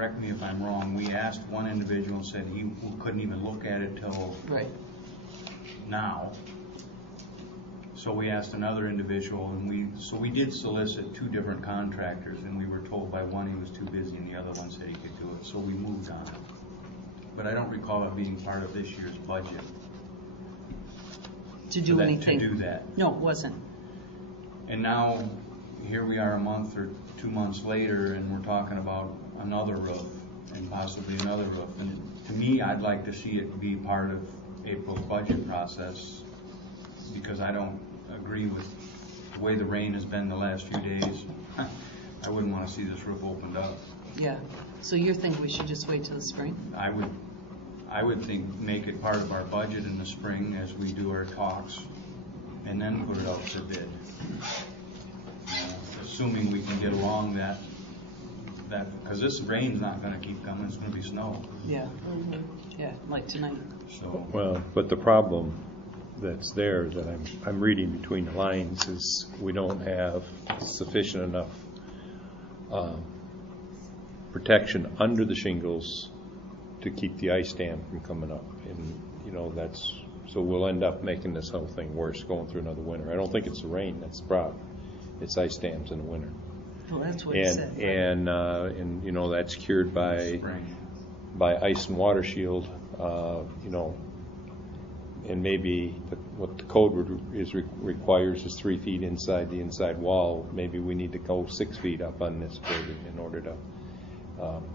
correct me if I'm wrong, we asked one individual and said he couldn't even look at it till now. So we asked another individual, and we did solicit 2 different contractors, and we were told by one he was too busy and the other one said he could do it, so we moved on. But I don't recall it being part of this year's budget. To do anything. To do that. No, it wasn't. And now, here we are a month or 2 months later, and we're talking about another roof and possibly another roof. And to me, I'd like to see it be part of April's budget process, because I don't agree with the way the rain has been the last few days. I wouldn't want to see this roof opened up. Yeah. So you think we should just wait till the spring? I would think make it part of our budget in the spring as we do our talks, and then put it out for bid. Assuming we can get along that because this rain's not going to keep coming, it's going to be snow. Yeah. Yeah, like tonight. So. Well, but the problem that's there that I'm reading between the lines is we don't have sufficient enough protection under the shingles to keep the ice dam from coming up, and that's so we'll end up making this whole thing worse going through another winter. I don't think it's the rain that's the problem; it's ice dams in the winter. Well, that's what he said. And that's cured by ice and water shield, and maybe what the code requires is 3 feet inside the inside wall. Maybe we need to go 6 feet up on this building in order to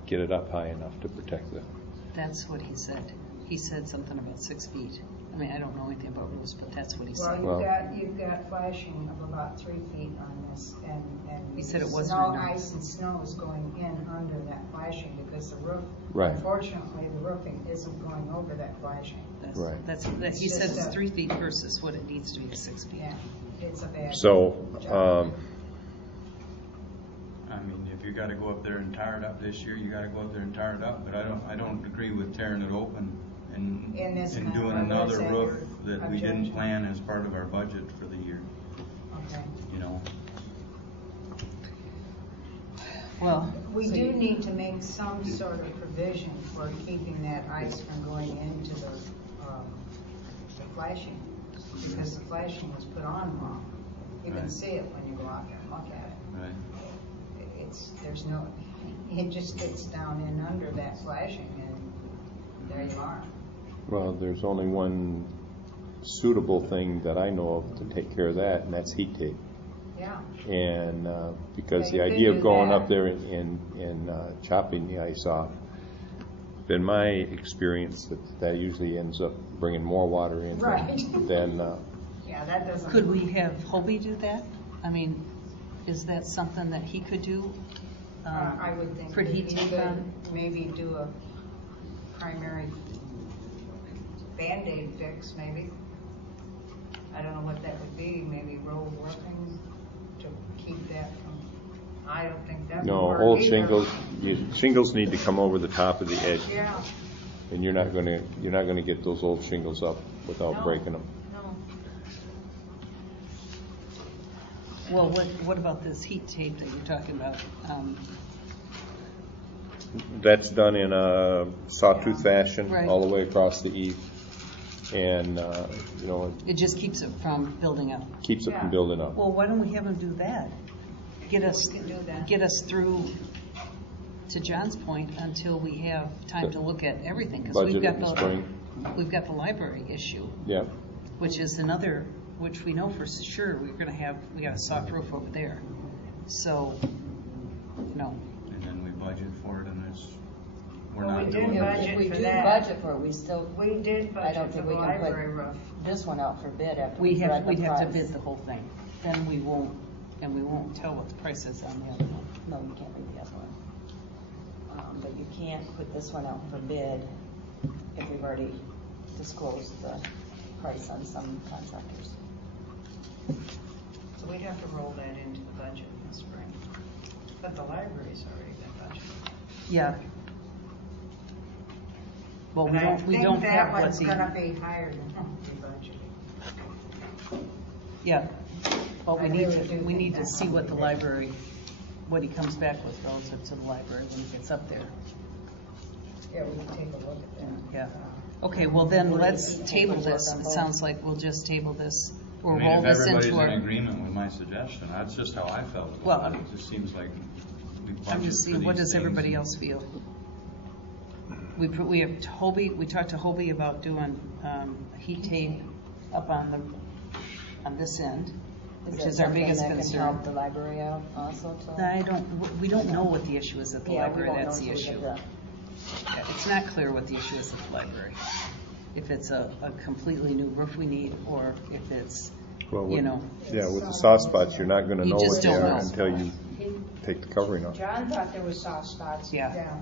get it up high enough to protect the. That's what he said. He said something about 6 feet. I mean, I don't know anything about roofs, but that's what he said. Well, you've got flashing of about 3 feet on this, and he said it wasn't snow, enough. ice and snow is going in under that flashing because the roof. Right. Unfortunately, the roofing isn't going over that flashing. He said it's 3 feet versus what it needs to be 6 feet. Yeah, it's a bad. So. I mean, if you got to go up there and tar it up this year, you got to go up there and tar it up. But I don't agree with tearing it open and doing another roof that we didn't plan as part of our budget for the year. Okay. Well, we do need to make some sort of provision for keeping that ice from going into the flashing, because the flashing was put on wrong. You can see it when you go out there and look at it. Right. It just gets down in under that flashing, and there you are. Well, there's only one suitable thing that I know of to take care of that, and that's heat tape. Yeah. And because the idea of going up there and chopping the ice off, been my experience that usually ends up bringing more water in than. Yeah, that doesn't. Could we have Hobie do that? I mean, is that something that he could do? I would think could he could maybe do a primary Band-Aid fix, maybe. I don't know what that would be. Maybe roll roofing to keep that from. I don't think that. No, would work old either. shingles need to come over the top of the edge. Yeah. And you're not going to get those old shingles up without breaking them. No. Well, what about this heat tape that you're talking about? That's done in a sawtooth fashion all the way across the eave, and it just keeps it from building up. Keeps it from building up. Well, why don't we have him do that? Get us through, to John's point, until we have time to look at everything, because we've got the library issue. Yeah. Which is another, which we know for sure we got a soft roof over there. So, And then we budget for it, and we're Well, not we doing did it. budget If we for do that. budget for it, We did I budget don't for think the we can library put roof. this one out for bid after we'd read have the to price. bid the whole thing. Then we won't tell what the price is on the other one. No, you can't read the other one. But you can't put this one out for bid if we've already disclosed the price on some contractors. So we'd have to roll that into the budget in the spring. But the library's already been budgeted. Yeah. Well, But we don't have that what's one's going to be higher than the budget. Yeah. But I we really do need think to that's see what the library what he comes back with relative to the library when he gets up there. Yeah, we can take a look at that. Yeah. Okay, well then, let's table this. It sounds like we'll just table this, I or mean, roll if this everybody's into in our... agreement with my suggestion, that's just how I felt Well, about it. It just seems like we I'm budget just for seeing, what these does things everybody and- else feel? We have Hobie, we talked to Hobie about doing heat tape up on this end, which that is our something biggest that can concern. help the library out also? We don't know what the issue is at the Yeah, we library, won't that's know the until we issue. get Yeah, it's not clear what the issue is at the library. If it's a completely new roof we need, or if it's, Well, you know, Yeah, with the soft spots, you're not gonna You know just what they don't are know. until you take the covering off. John thought there was soft spots. yeah.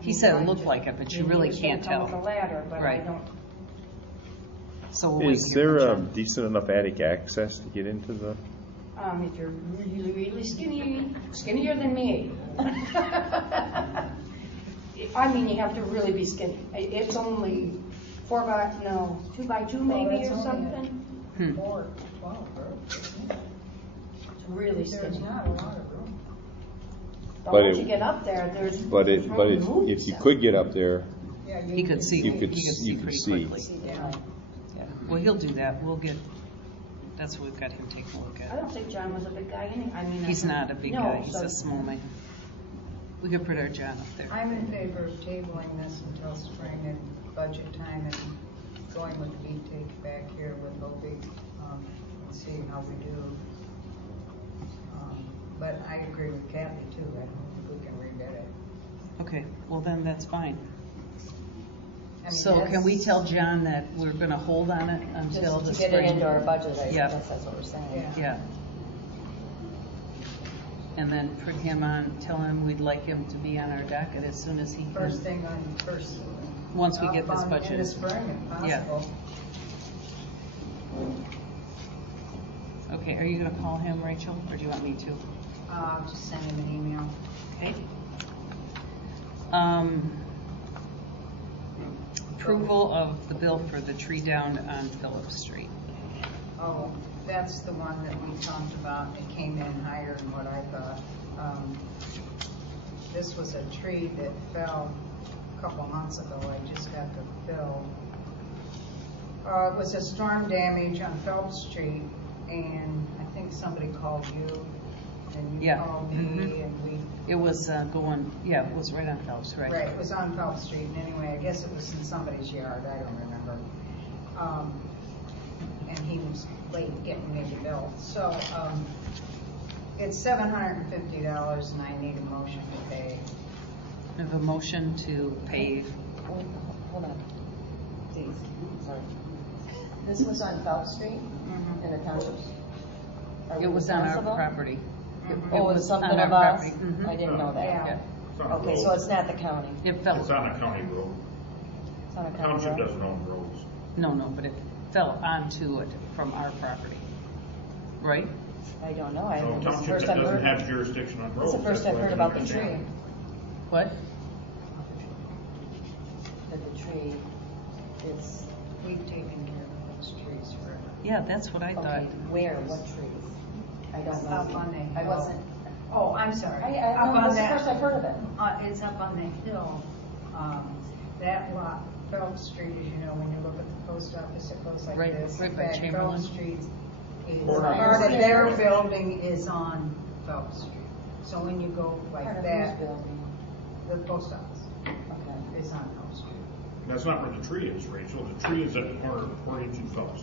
He said it looked like it, but you really can't He was gonna come tell. with a ladder, but I Right. don't. So we'll wait Is and there hear a from John. decent enough attic access to get into the, If you're really, really skinny, skinnier than me. I mean, you have to really be skinny. It's only 2 by 2 maybe or something. 4, 12, It's really there's skinny. not a lot of room. But But once it- you get up there, there's but room to move if you stuff. could get up there, Yeah, He could see, You he could could s- see you could pretty see. quickly. Yeah. Yeah. Well, he'll do that. We'll get, that's what we've got him taking a look I at. don't think John was a big guy I mean. He's not a big No, guy, he's so- a small man. We could put our John up there. I'm in favor of tabling this until spring and budget time and going with the heat tape back here with Opie, and seeing how we do. But I agree with Kathy too, I don't think we can rebid it. Okay, well then, that's fine. I mean, So can we that's- tell John that we're gonna hold on it until the Just spring? to get it into our budget, I Yeah. guess that's what we're saying. Yeah. Yeah. And then put him on, tell him we'd like him to be on our docket as soon as he can. First thing on first. Once we get up this on- budget. In the spring if Yeah. possible. Okay, are you gonna call him, Rachel, or do you want me to? Just send him an email. Okay. Approval of the bill for the tree down on Phillips Street. Oh, that's the one that we talked about. It came in higher than what I thought. This was a tree that fell a couple of months ago. I just got the bill. It was a storm damage on Phelps Street, and I think somebody called you, and you Yeah. called me, Mhm. and we. It was it was right on Phelps, right? Right, it was on Phelps Street, and anyway, I guess it was in somebody's yard, I don't remember. And he was late getting me the bill, so, it's $750, and I need a motion to pay. I have a motion to pave. Hold on, please, sorry. This was on Phelps Street in the township? Are we It was on our responsible? property. Oh, it's something on our of us? property. Mhm. I didn't know that. Yeah. It's on a Okay, road. so it's not the county, It fell. It's on a county road. it's on a county Township road? doesn't own roads. No, but it fell onto it from our property, right? I don't know, So this is the township first that I've doesn't heard. have jurisdiction on It's roads. the first That's I've why heard I about the don't tree, understand. What? that the tree is, We've taken care of those trees forever. Yeah, that's what I thought. okay, where, what trees? I don't know. Up on the I hill. wasn't, Oh, I'm sorry. I Up don't know, on this is the that- first I've heard of it. It's up on the hill. That lot, Phelps Street, as you know, when you look at the post office, it goes like Right, this. right In by fact, Chamberlain. Phelps Street is, Corner. part of their building is on Phelps Street. So when you go Part like of that, whose building? the post office Okay. is on Phelps Street. That's not where the tree is, Rachel. The tree is at the corner of Portage and Phelps.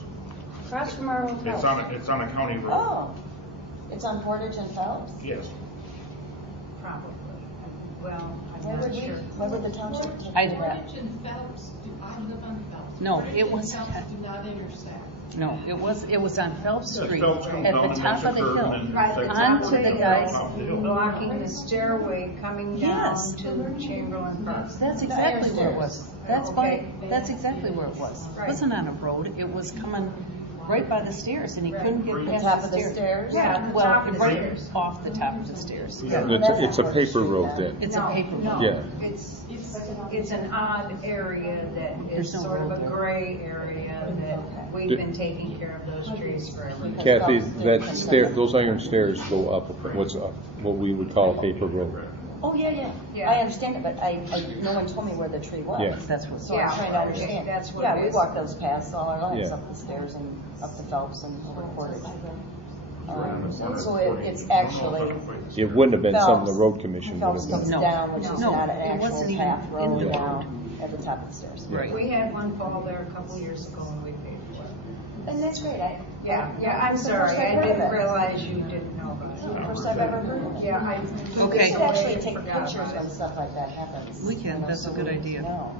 Across from our old It's house. on a county road. Oh, it's on Portage and Phelps? Yes. Probably. Well, Why I'm would not we, sure. why would the township take I- care of that? Portage and Phelps, I live on Phelps. No, Portage it and was- Phelps do not intersect. No, it was on Phelps Yeah, Street, Phelps comes at down the and top makes a of the curve hill. and then Right, takes it's a onto on curve the down guys- top of the hill. Walking the stairway coming down Yes. to Chamberlain Park. That's exactly where it was. That's Okay. that's exactly where it was. It Right. wasn't on a road, it was coming right by the stairs, and he couldn't get Right. past Top the of the stairs. stairs? Yeah, the Well, top of the right stairs. off the top of the stairs. it's a paper road then. It's a paper road. Yeah. It's It's it's an odd area that is There's no sort of road a there. gray area that we've been taking care of those trees forever. Kathy, that stair, those iron stairs go up, what's up, what we would call a paper road. Oh, yeah. Yeah. I understand it, but no one told me where the tree was. Yeah. That's what. So I'm trying to understand. That's what Yeah, it we is. walk those paths all our lives, Yeah. up the stairs and up the Phelps and over Portage. So it's actually. It wouldn't have been something the Phelps. road commission would Phelps have comes done. No. down, which is No, not an it actual wasn't even path in road the down at the top of the stairs. Right. We had one fall there a couple years ago and we paid for it. And that's right. Yeah, I'm It's the sorry, first I've I heard of didn't it. realize you didn't know about It's it. the first I've ever heard of it. Yeah, I. Okay. We should actually take Forgot pictures about when it. stuff like that happens. We can, you know, that's a so good we idea. know.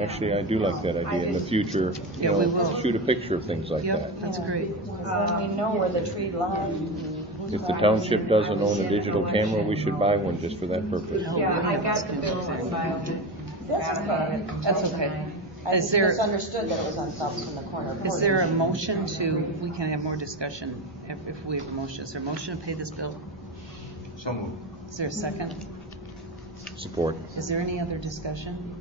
Actually, I do like that idea in the future. you Yeah, we know, will. Shoot a picture of things like that. Yep, that's great. Because then we know where the tree lies. and who's If the behind township it. doesn't own a digital camera, we should buy one just for that purpose. Oh, Yeah, I yeah. got the bill and filed it. That's Got about okay. it. That's okay. I Is just there- misunderstood that it was on Phelps in the corner. of Is there a Portage. motion to, we can have more discussion if we have a motion. Is there a motion to pay this bill? So moved. Is there a second? Support. Is there any other discussion?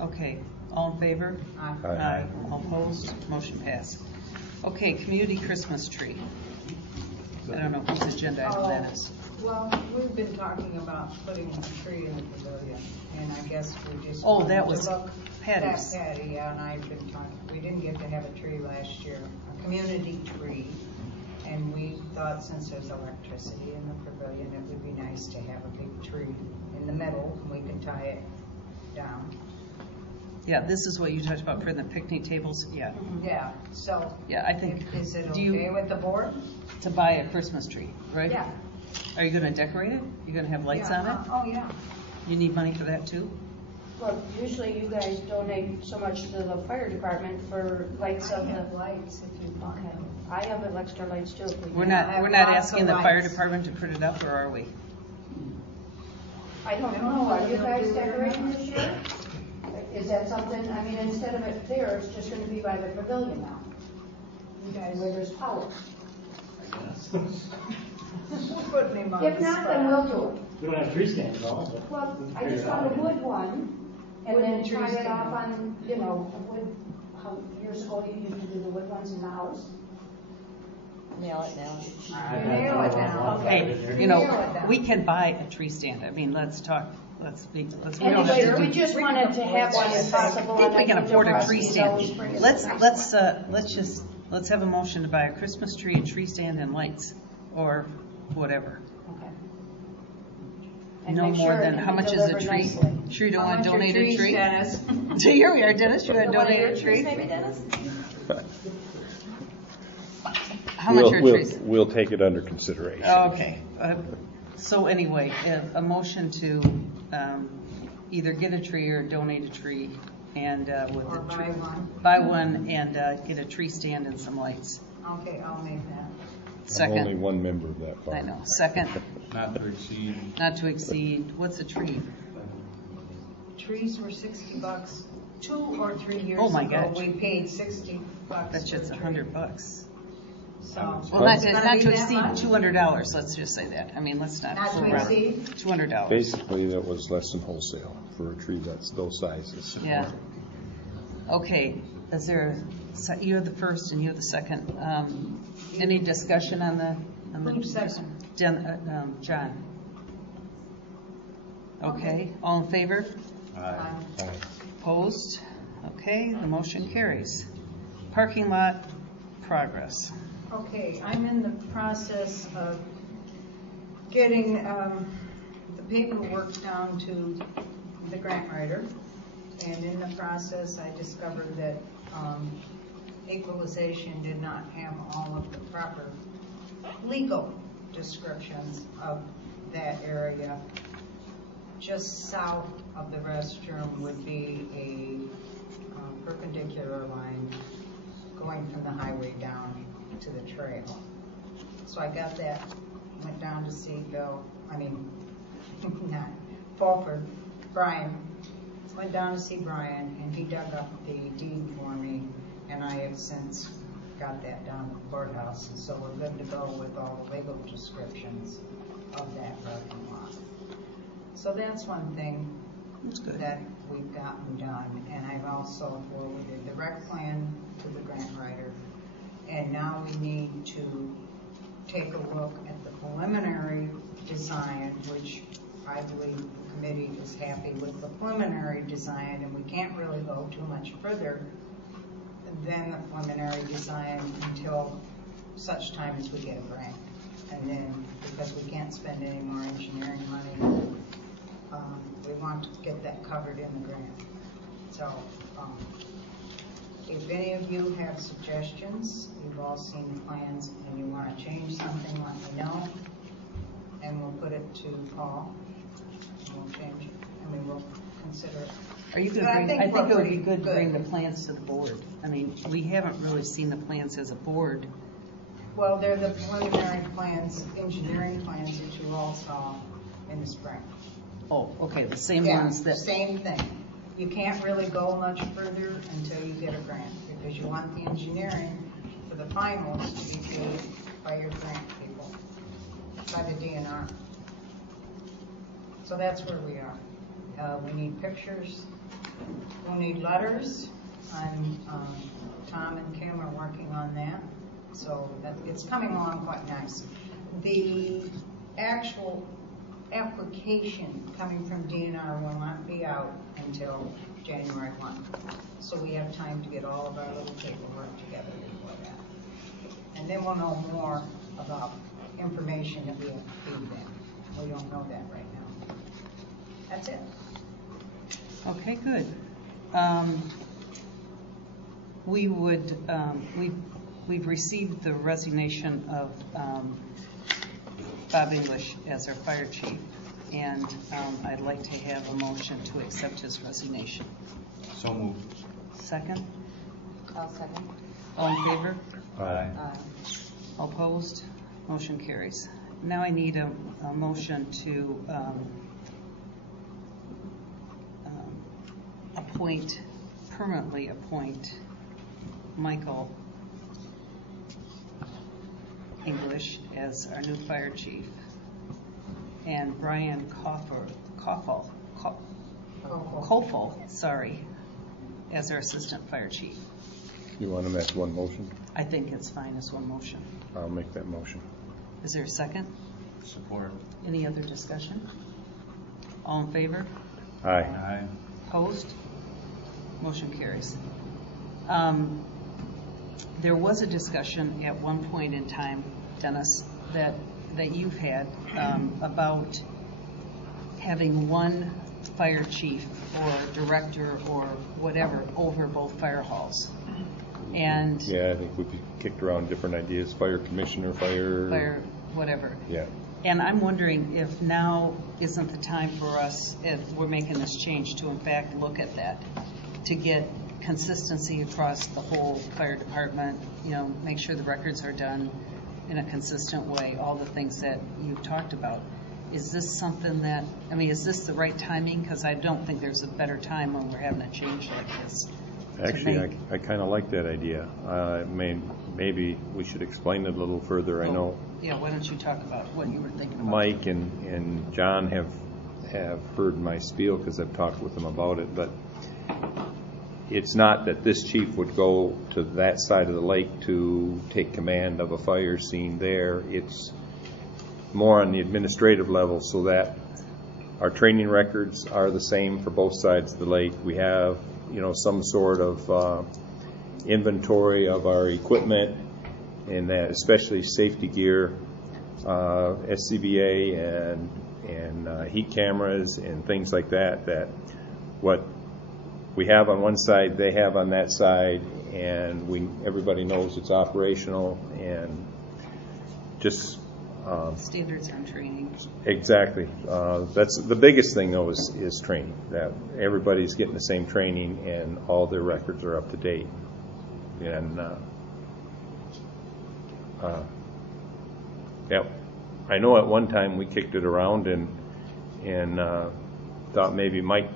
Okay, all in favor? Aye. All opposed? Motion passed. Okay, community Christmas tree. I don't know whose agenda item that is. Well, we've been talking about putting a tree in the pavilion, and I guess we just. Oh, wanted that to was look- Patty's. That Patty, yeah, and I've been talking, we didn't get to have a tree last year, a community tree. And we thought since there's electricity in the pavilion, it would be nice to have a big tree in the middle, and we can tie it down. Yeah, this is what you talked about for the picnic tables. Yeah, Yeah, so. yeah, I think. Is it Do okay you, with the board? to buy a Christmas tree, right? Yeah. Are you gonna decorate it? You gonna have lights Yeah, on it? Oh, yeah. You need money for that too? Well, usually you guys donate so much to the fire department for lights I of have the, lights if you want them. I have extra lights too. if we We're do. not, have we're not lots of asking the fire lights. department to put it up, or are we? I don't know, are you guys decorating this year? Is that something, I mean, instead of it there, it's just gonna be by the pavilion now? You guys, where there's power. Putting him on If the not, spot. then we'll do it. We don't have tree stands, all, but. Well, I just want a wood one, and then Wooden tie tree it off stand. on, you know, a wood, how years ago you used to do the wood ones in the house. Nail it down. Nail it down. Hey, you know, we can buy a tree stand. I mean, let's talk, let's be, we don't have Anyway, to we do. just wanted to have one if possible. I think we can and I afford a think tree the trustees always bring stand. us Let's have a motion to buy a Christmas tree, a tree stand, and lights, or whatever. Okay. And No make more sure than, it how can be much is a delivered tree? nicely. Sure you don't How want to much are donate a trees, tree? Dennis? Here we are, Dennis, you want to One of donate your a tree? trees, maybe, Dennis? How much are trees? We'll take it under consideration. Okay, so anyway, a motion to either get a tree or donate a tree and with Or the buy tree. one. Buy one and get a tree stand and some lights. Okay, I'll make that. I'm only Second, one member of that I farm. know, second, Not to exceed, not to exceed, what's a tree? Trees were $60. 2 or 3 years Oh, my ago, gosh. we paid $60. Bet you it's for a tree. $100. So. Well, not It's to, gonna not be to that exceed much? $200, let's just say that. I mean, let's not. Not to fool around. exceed? $200. Basically, that was less than wholesale for a tree that's those sizes. Yeah. Okay, is there, you're the first and you're the second. Any discussion on the? Who's second? John. Okay, all in favor? aye. Opposed? Okay, the motion carries. Parking lot progress. Okay, I'm in the process of getting the paperwork down to the grant writer. And in the process, I discovered that equalization did not have all of the proper legal descriptions of that area. Just south of the restroom would be a perpendicular line going from the highway down to the trail. So I got that, went down to see not Fulford, Brian. Went down to see Brian, and he dug up the deed for me, and I have since got that down at the courthouse, and so we're good to go with all the legal descriptions of that parking lot. So that's one thing. That's good. that we've gotten done. And I've also forwarded the rec plan to the grant writer. And now we need to take a look at the preliminary design, which I believe the committee is happy with the preliminary design, and we can't really go too much further than the preliminary design until such time as we get a grant. And then, because we can't spend any more engineering money, we want to get that covered in the grant. So, if any of you have suggestions, you've all seen the plans, and you want to change something, let me know, and we'll put it to Paul, and we'll change it, and we will consider it. Are you going to bring, I think it would be good to bring the plans to the board. I mean, we haven't really seen the plans as a board. Well, they're the preliminary plans, engineering plans that you all saw in the spring. Oh, okay, the same Yeah, ones that. same thing. You can't really go much further until you get a grant, because you want the engineering for the finals to be paid by your grant people, by the DNR. So that's where we are. We need pictures. We'll need letters. Tom and Kim are working on that. So it's coming along quite nice. The actual application coming from DNR will not be out until January 1. So we have time to get all of our little paperwork together before that. And then we'll know more about information that we have to feed them. We don't know that right now. That's it. Okay, good. We've received the resignation of Bob English as our fire chief, and I'd like to have a motion to accept his resignation. So moved. Second? I'll second. All in favor? Aye. All opposed? Motion carries. Now I need a motion to permanently appoint Michael English as our new fire chief, and Brian Koffel, sorry, as our assistant fire chief. You want them as one motion? I think it's fine as one motion. I'll make that motion. Is there a second? Support. Any other discussion? All in favor? Aye. Aye. Opposed? Motion carries. There was a discussion at one point in time, Dennis, that you've had about having one fire chief or director or whatever over both fire halls. And Yeah, I think we've kicked around different ideas. Fire commissioner, fire, whatever. Yeah. And I'm wondering if now isn't the time for us, if we're making this change, to in fact look at that, to get consistency across the whole fire department, make sure the records are done in a consistent way, all the things that you've talked about. Is this something that, is this the right timing? Because I don't think there's a better time when we're having a change like this. Actually, I kind of like that idea. Maybe we should explain it a little further. I know. Yeah, why don't you talk about what you were thinking about? Mike and John have heard my spiel because I've talked with them about it, but it's not that this chief would go to that side of the lake to take command of a fire scene there. It's more on the administrative level so that our training records are the same for both sides of the lake. We have, some sort of inventory of our equipment, and that especially safety gear, SCBA and heat cameras and things like that, that what we have on one side, they have on that side, and everybody knows it's operational, and just standards on training. Exactly. That's the biggest thing, though, is training. That everybody's getting the same training, and all their records are up to date. And I know at one time we kicked it around and thought maybe Mike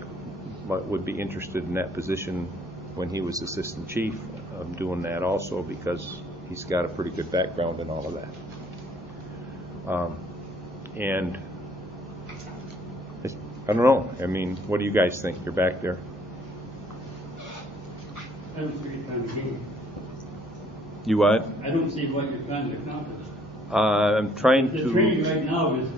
would be interested in that position when he was assistant chief, of doing that also, because he's got a pretty good background in all of that. And I don't know. I mean, what do you guys think? You're back there. I don't see what you're trying to gain. You what? I don't see what you're trying to accomplish. I'm trying The to. training right now is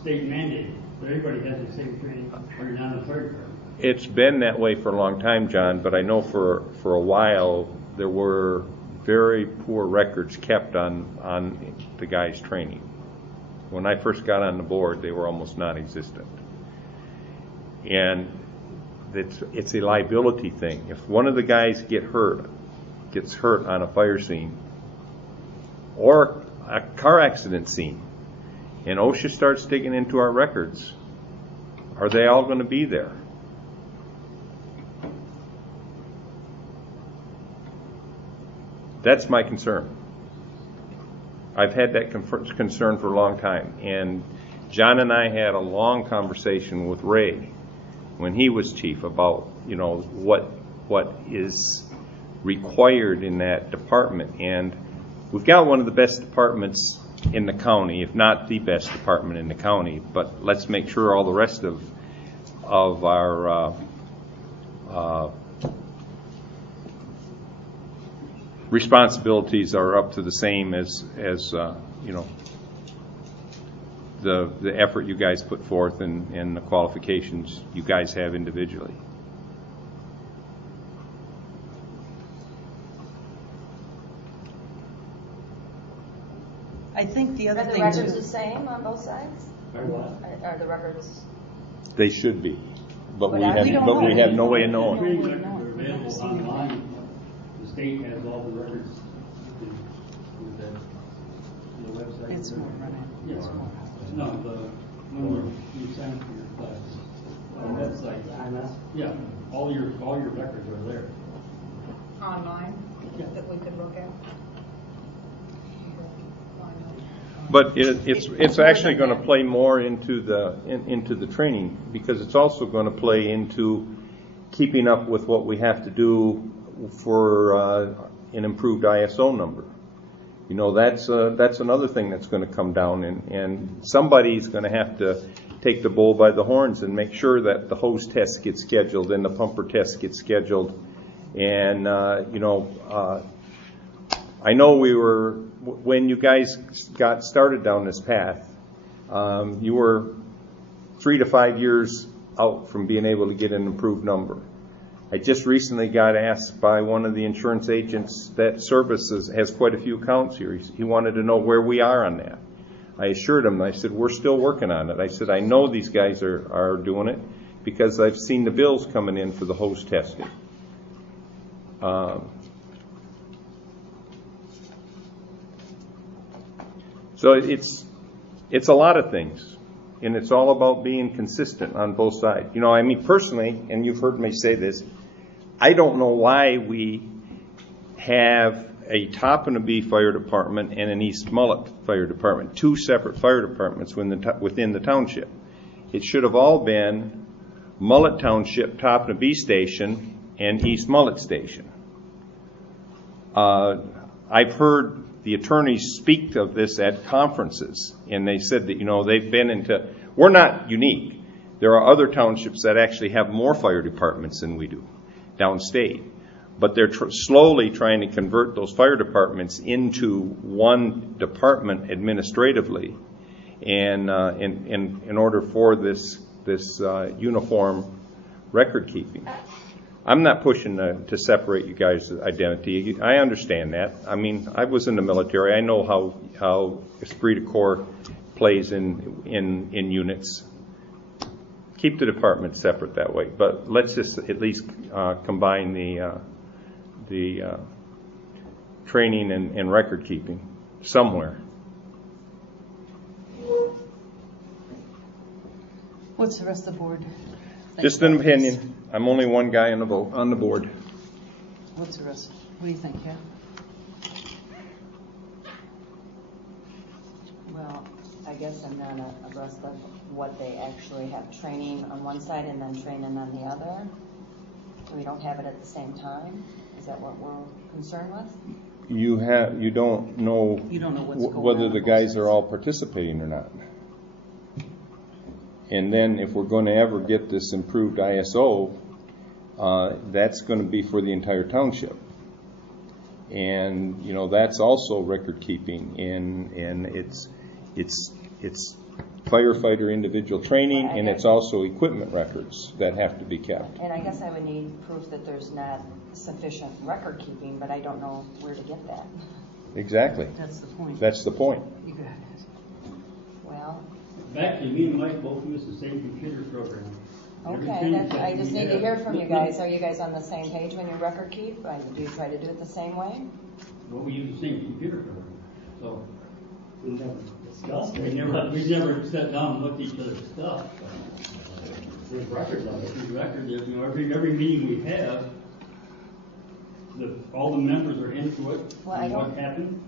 state mandated, so everybody has the same training or you're not a fire department. It's been that way for a long time, John, but I know for a while there were very poor records kept on the guys' training. When I first got on the board, they were almost non-existent. And it's a liability thing. If one of the guys gets hurt on a fire scene or a car accident scene, and OSHA starts digging into our records, are they all going to be there? That's my concern. I've had that concern for a long time, and John and I had a long conversation with Ray when he was chief about, you know, what is required in that department. And we've got one of the best departments in the county, if not the best department in the county, but let's make sure all the rest of our responsibilities are up to the same as you know, the effort you guys put forth and the qualifications you guys have individually. I think the other Are the thing records too. the same on both sides? Or what? Are the records? They should be, but we But have no way of The knowing. training records are available online. The state has all the records with the website. It's more running. Yes. No, the one you sent for your class. On that site. Yeah, all your records are there. Online, Yeah. that we could look at? But it's actually going to play more into the training, because it's also going to play into keeping up with what we have to do for an improved ISO number. You know, that's another thing that's going to come down, and somebody's going to have to take the bull by the horns and make sure that the hose test gets scheduled and the pumper test gets scheduled. And you know, I know when you guys got started down this path, you were 3 to 5 years out from being able to get an improved number. I just recently got asked by one of the insurance agents that services has quite a few accounts here. He wanted to know where we are on that. I assured him, I said, we're still working on it. I said, I know these guys are doing it because I've seen the bills coming in for the hose testing. So it's a lot of things, and it's all about being consistent on both sides. You know, I mean, personally, and you've heard me say this, I don't know why we have a Topinabee Fire Department and an East Mullett Fire Department, 2 separate fire departments within the township. It should have all been Mullett Township, Topinabee Station, and East Mullett Station. I've heard the attorneys speak of this at conferences, and they said that, you know, they've been into, we're not unique. There are other townships that actually have more fire departments than we do downstate, but they're slowly trying to convert those fire departments into one department administratively, and in order for this uniform record keeping. I'm not pushing to separate you guys' identity. I understand that. I mean, I was in the military. I know how esprit de corps plays in units. Keep the departments separate that way, but let's just at least combine the training and record keeping somewhere. What's the rest of the board? Just an opinion. I'm only one guy on the board. What's the rest? What do you think, Kat? Well, I guess I'm not abreast of what they actually have training on one side and then training on the other. So we don't have it at the same time. Is that what we're concerned with? You don't know You don't know what's going whether on the on both guys sides. are all participating or not. And then if we're going to ever get this improved ISO, that's going to be for the entire township. And, you know, that's also record keeping, and it's firefighter individual training, and it's also equipment records that have to be kept. And I guess I would need proof that there's not sufficient record keeping, but I don't know where to get that. Exactly. That's the point. That's the point. You got it. Well, Actually, me and Mike both use the same computer program. okay, I just need to hear from you guys. Are you guys on the same page when you record keep? Do you try to do it the same way? Well, we use the same computer program, so We never discussed we it. never sat down and looked at each other's stuff. There's records of it. These records, you know, every meeting we have, all the members are input Well, I on what don't- happened,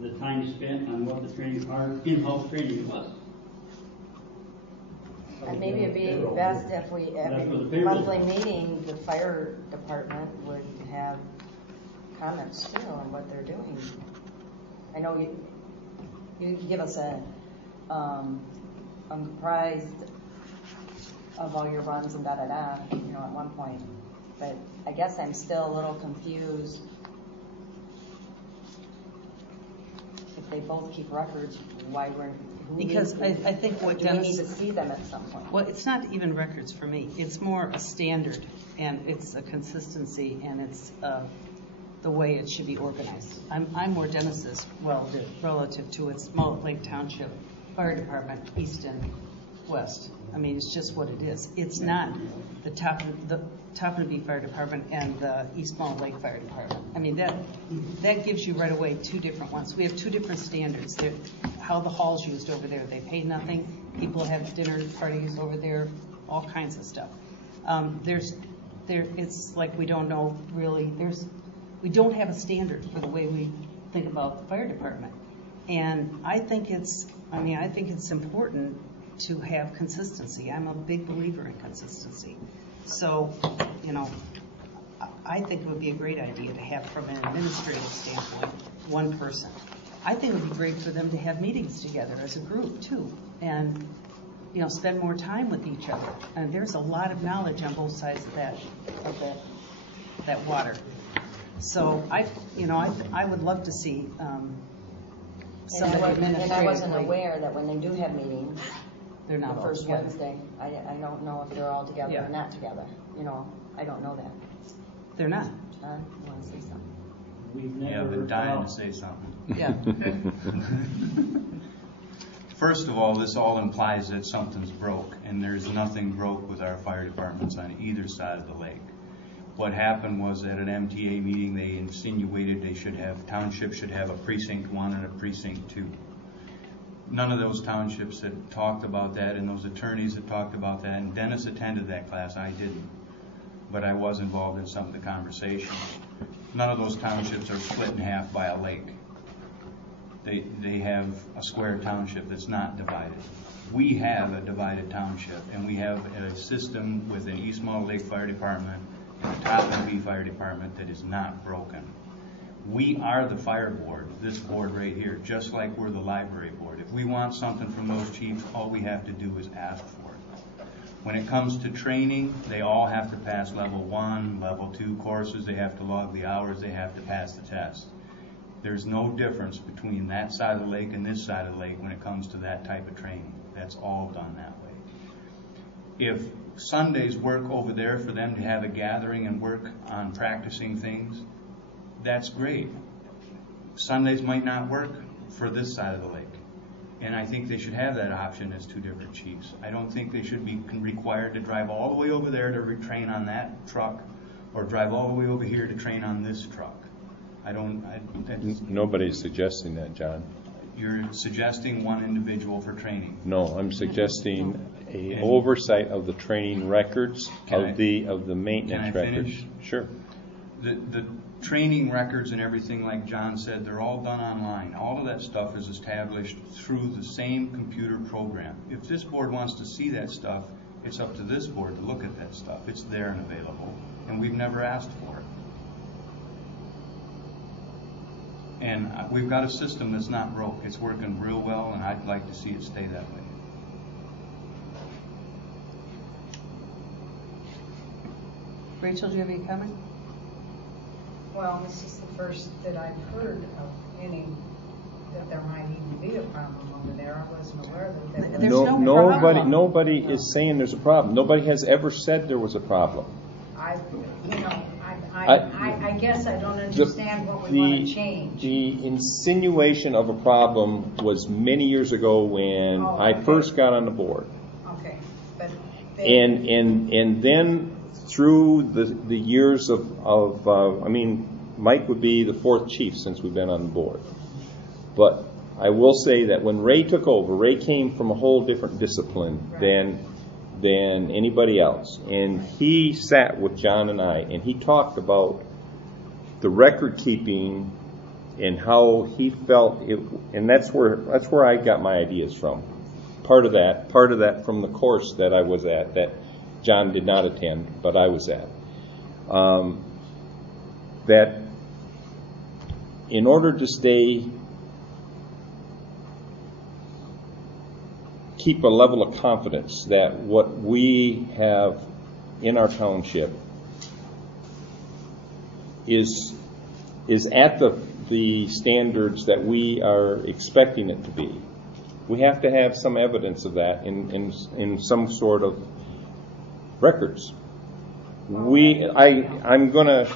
the time spent on what the training, our in-house training was. And maybe it'd be best if we, every That's what the payroll- monthly meeting, the fire department would have comments too on what they're doing. I know you give us I'm comprised of all your runs and da-da-da, you know, at one point. But I guess I'm still a little confused. If they both keep records, who Because needs to- I think what do we need Dennis, to see them at some point? well, it's not even records for me. It's more a standard, and it's a consistency, and it's the way it should be organized. I'm more Dennis's, relative to its Mullett Lake Township Fire Department, east and west. I mean, it's just what it is. It's not the Topinabee Fire Department and the East Mullett Lake Fire Department. I mean, that gives you right away two different ones. We have two different standards. How the hall's used over there. They pay nothing. People have dinner parties over there, all kinds of stuff. It's like we don't know really. We don't have a standard for the way we think about the fire department. And I think it's important to have consistency. I'm a big believer in consistency. So, you know, I think it would be a great idea to have, from an administrative standpoint, one person. I think it would be great for them to have meetings together as a group too, and, you know, spend more time with each other. And there's a lot of knowledge on both sides of that water. So I would love to see somebody And I wasn't administratively. aware that when they do have meetings, They're the not all first together. Wednesday, I don't know if they're all together Yeah. or not together. You know, I don't know that. They're not. John, you want to say something? We've Yeah, I've never. been dying to say something. Yeah. First of all, this all implies that something's broke, and there's nothing broke with our fire departments on either side of the lake. What happened was at an MTA meeting, they insinuated townships should have a precinct 1 and a precinct 2. None of those townships had talked about that, and those attorneys had talked about that, and Dennis attended that class, I didn't. But I was involved in some of the conversations. None of those townships are split in half by a lake. They have a square township that's not divided. We have a divided township, and we have a system with an East Mullett Lake Fire Department and a Topinabee Fire Department that is not broken. We are the fire board, this board right here, just like we're the library board. If we want something from those chiefs, all we have to do is ask for it. When it comes to training, they all have to pass level 1, level 2 courses. They have to log the hours. They have to pass the test. There's no difference between that side of the lake and this side of the lake when it comes to that type of training. That's all done that way. If Sundays work over there for them to have a gathering and work on practicing things, that's great. Sundays might not work for this side of the lake. And I think they should have that option as two different chiefs. I don't think they should be required to drive all the way over there to retrain on that truck, or drive all the way over here to train on this truck. Nobody's suggesting that, John. You're suggesting one individual for training. No, I'm suggesting a oversight of the training records, of the maintenance Can I records. finish? Sure. The training records and everything, like John said, they're all done online. All of that stuff is established through the same computer program. If this board wants to see that stuff, it's up to this board to look at that stuff. It's there and available, and we've never asked for it. And we've got a system that's not broke. It's working real well, and I'd like to see it stay that way. Rachel, do you have any comment? Well, this is the first that I've heard of any, that there might even be a problem over there. I wasn't aware that there was. There's no problem. Nobody is saying there's a problem. Nobody has ever said there was a problem. I guess I don't understand what we want to change. The insinuation of a problem was many years ago when I first got on the board. Okay, but and then through the years of I mean, Mike would be the fourth chief since we've been on the board. But I will say that when Ray took over, Ray came from a whole different discipline than anybody else. And he sat with John and I, and he talked about the record keeping and how he felt it, and that's where I got my ideas from. Part of that from the course that I was at, that John did not attend, but I was at. That in order to keep a level of confidence that what we have in our township is at the standards that we are expecting it to be, we have to have some evidence of that in some sort of records. I'm gonna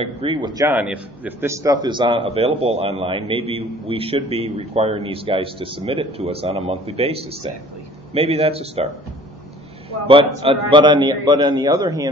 agree with John. If this stuff is available online, maybe we should be requiring these guys to submit it to us on a monthly basis. Then maybe that's a start. Well, but on the other hand,